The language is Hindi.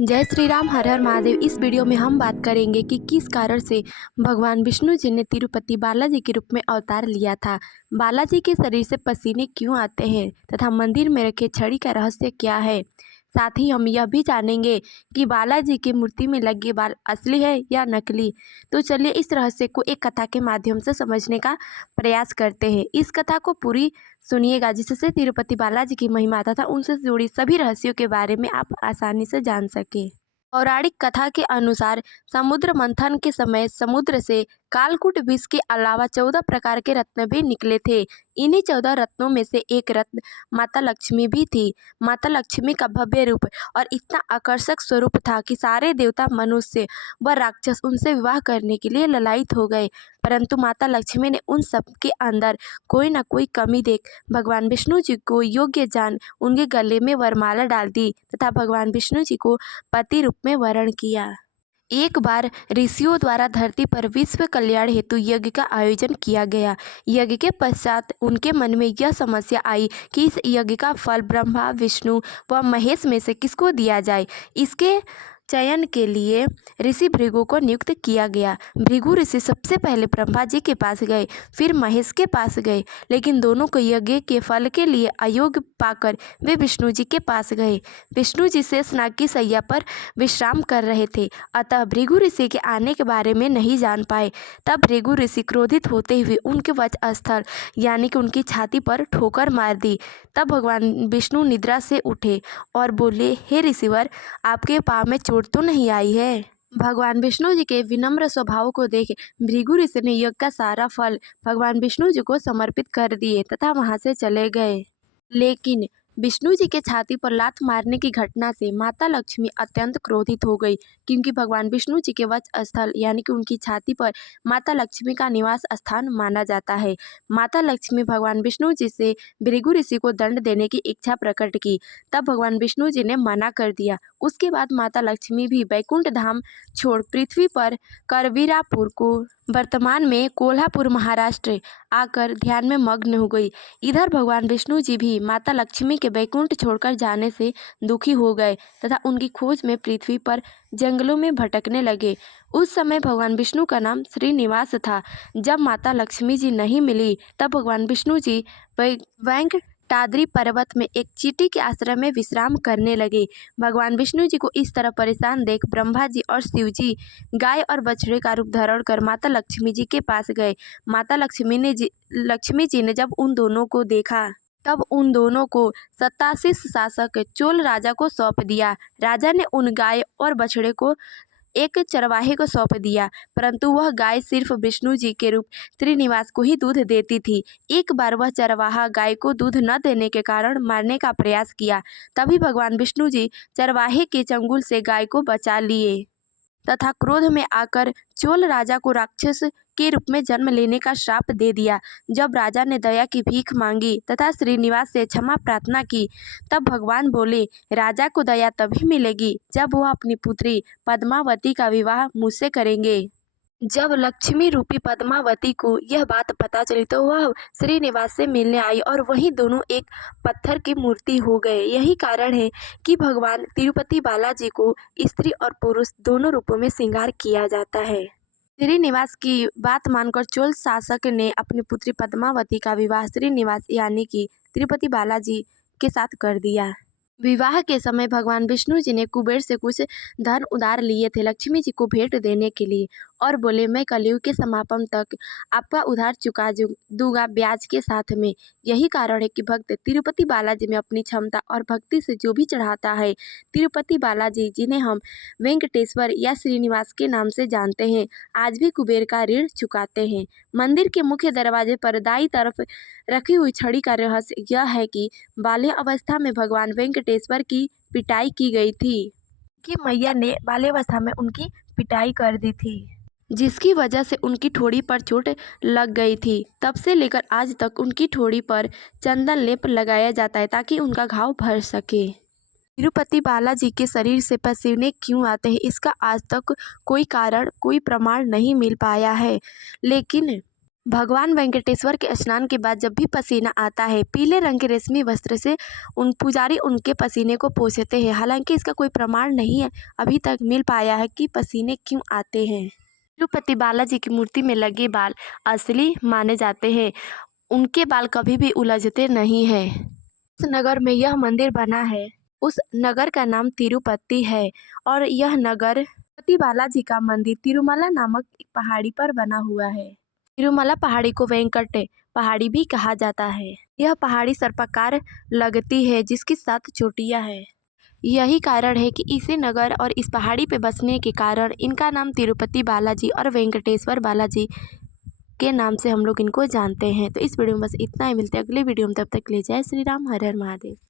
जय श्री राम, हर हर महादेव। इस वीडियो में हम बात करेंगे कि किस कारण से भगवान विष्णु जी ने तिरुपति बालाजी के रूप में अवतार लिया था। बालाजी के शरीर से पसीने क्यों आते हैं तथा मंदिर में रखे छड़ी का रहस्य क्या है। साथ ही हम यह भी जानेंगे कि बालाजी की मूर्ति में लगे बाल असली है या नकली। तो चलिए इस रहस्य को एक कथा के माध्यम से समझने का प्रयास करते हैं। इस कथा को पूरी सुनिएगा जिससे तिरुपति बालाजी की महिमा तथा उनसे जुड़ी सभी रहस्यों के बारे में आप आसानी से जान सके। पौराणिक कथा के अनुसार समुद्र मंथन के समय समुद्र से कालकूट विष के अलावा 14 प्रकार के रत्न भी निकले थे। इन्हीं 14 रत्नों में से एक रत्न माता लक्ष्मी भी थी। माता लक्ष्मी का भव्य रूप और इतना आकर्षक स्वरूप था कि सारे देवता, मनुष्य व राक्षस उनसे विवाह करने के लिए ललायित हो गए। परंतु माता लक्ष्मी ने उन सब के अंदर कोई न कोई कमी देख भगवान विष्णु जी को योग्य जान उनके गले में वरमाला डाल दी तथा भगवान विष्णु जी को पति रूप में वर्ण किया। एक बार ऋषियों द्वारा धरती पर विश्व कल्याण हेतु यज्ञ का आयोजन किया गया। यज्ञ के पश्चात उनके मन में यह समस्या आई कि इस यज्ञ का फल ब्रह्मा, विष्णु व महेश में से किसको दिया जाए। इसके चयन के लिए ऋषि भृगु को नियुक्त किया गया। भृगु ऋषि सबसे पहले ब्रह्मा जी के पास गए, फिर महेश के पास गए, लेकिन दोनों को यज्ञ के फल के लिए अयोग्य पाकर वे विष्णु जी के पास गए। विष्णु जी शेषनाग की शैया पर विश्राम कर रहे थे, अतः भृगु ऋषि के आने के बारे में नहीं जान पाए। तब भृगु ऋषि क्रोधित होते हुए उनके वक्षस्थल यानी कि उनकी छाती पर ठोकर मार दी। तब भगवान विष्णु निद्रा से उठे और बोले, हे ऋषिवर, आपके पाँव में चोट तो नहीं आई है। भगवान विष्णु जी के विनम्र स्वभाव को देख भृगु ऋषि ने यज्ञ का सारा फल भगवान विष्णु जी को समर्पित कर दिए तथा वहां से चले गए। लेकिन विष्णु जी के छाती पर लात मारने की घटना से माता लक्ष्मी अत्यंत क्रोधित हो गई, क्योंकि भगवान विष्णु जी के वक्षस्थल यानी कि उनकी छाती पर माता लक्ष्मी का निवास स्थान माना जाता है। माता लक्ष्मी भगवान विष्णु जी से भृगु ऋषि को दंड देने की इच्छा प्रकट की। तब भगवान विष्णु जी ने मना कर दिया। उसके बाद माता लक्ष्मी भी वैकुंठ धाम छोड़ पृथ्वी पर करवीरापुर को वर्तमान में कोल्हापुर महाराष्ट्र आकर ध्यान में मग्न हो गई। इधर भगवान विष्णु जी भी माता लक्ष्मी के वैकुंठ छोड़कर जाने से दुखी हो गए तथा उनकी खोज में पृथ्वी पर जंगलों में भटकने लगे। उस समय भगवान विष्णु का नाम श्रीनिवास था। जब माता लक्ष्मी जी नहीं मिली तब भगवान विष्णु जी वेंकटाद्रि पर्वत में एक चींटी के आश्रम में विश्राम करने लगे। भगवान विष्णु जी को इस तरह परेशान देख ब्रह्मा जी और शिव जी गाय और बछड़े का रूप धारण कर माता लक्ष्मी जी के पास गए। माता लक्ष्मी जी ने जब उन दोनों को देखा तब उन दोनों को सत्ताशीष शासक चोल राजा को सौंप दिया। राजा ने उन गाय और बछड़े को एक चरवाहे को सौंप दिया, परंतु वह गाय सिर्फ विष्णु जी के रूप श्रीनिवास को ही दूध देती थी। एक बार वह चरवाहा गाय को दूध न देने के कारण मारने का प्रयास किया। तभी भगवान विष्णु जी चरवाहे के चंगुल से गाय को बचा लिए तथा क्रोध में आकर चोल राजा को राक्षस के रूप में जन्म लेने का श्राप दे दिया। जब राजा ने दया की भीख मांगी तथा श्रीनिवास से क्षमा प्रार्थना की, तब भगवान बोले, राजा को दया तभी मिलेगी जब वह अपनी पुत्री पद्मावती का विवाह मुझसे करेंगे। जब लक्ष्मी रूपी पद्मावती को यह बात पता चली तो वह श्रीनिवास से मिलने आई और वहीं दोनों एक पत्थर की मूर्ति हो गए। यही कारण है कि भगवान तिरुपति बालाजी को स्त्री और पुरुष दोनों रूपों में श्रृंगार किया जाता है। श्रीनिवास की बात मानकर चोल शासक ने अपनी पुत्री पद्मावती का विवाह श्रीनिवास यानी कि तिरुपति बालाजी के साथ कर दिया। विवाह के समय भगवान विष्णु जी ने कुबेर से कुछ धन उधार लिए थे लक्ष्मी जी को भेंट देने के लिए और बोले, मैं कलयुग के समापन तक आपका उधार चुका दूंगा ब्याज के साथ में। यही कारण है कि भक्त तिरुपति बालाजी में अपनी क्षमता और भक्ति से जो भी चढ़ाता है, तिरुपति बालाजी जिन्हें हम वेंकटेश्वर या श्रीनिवास के नाम से जानते हैं, आज भी कुबेर का ऋण चुकाते हैं। मंदिर के मुख्य दरवाजे पर दाईं तरफ रखी हुई छड़ी का रहस्य यह है कि बाल्य अवस्था में भगवान वेंकटेश्वर की पिटाई की गई थी कि मैया ने बाल्यावस्था में उनकी पिटाई कर दी थी, जिसकी वजह से उनकी ठोड़ी पर चोट लग गई थी। तब से लेकर आज तक उनकी ठोड़ी पर चंदन लेप लगाया जाता है ताकि उनका घाव भर सके। तिरुपति बालाजी के शरीर से पसीने क्यों आते हैं, इसका आज तक कोई कारण, कोई प्रमाण नहीं मिल पाया है। लेकिन भगवान वेंकटेश्वर के स्नान के बाद जब भी पसीना आता है, पीले रंग के रेशमी वस्त्र से उन पुजारी उनके पसीने को पोंछते हैं। हालांकि इसका कोई प्रमाण नहीं है अभी तक मिल पाया है कि पसीने क्यों आते हैं। तिरुपति बालाजी की मूर्ति में लगे बाल असली माने जाते हैं। उनके बाल कभी भी उलझते नहीं है। उस नगर में यह मंदिर बना है, उस नगर का नाम तिरुपति है और यह नगर तिरुपति बालाजी का मंदिर तिरुमला नामक एक पहाड़ी पर बना हुआ है। तिरुमला पहाड़ी को वेंकट पहाड़ी भी कहा जाता है। यह पहाड़ी सर्पाकार लगती है जिसकी 7 चोटियां हैं। यही कारण है कि इसे नगर और इस पहाड़ी पे बसने के कारण इनका नाम तिरुपति बालाजी और वेंकटेश्वर बालाजी के नाम से हम लोग इनको जानते हैं। तो इस वीडियो में बस इतना ही, मिलते हैं अगले वीडियो में, तब तक के लिए जय श्री राम, हर हर महादेव।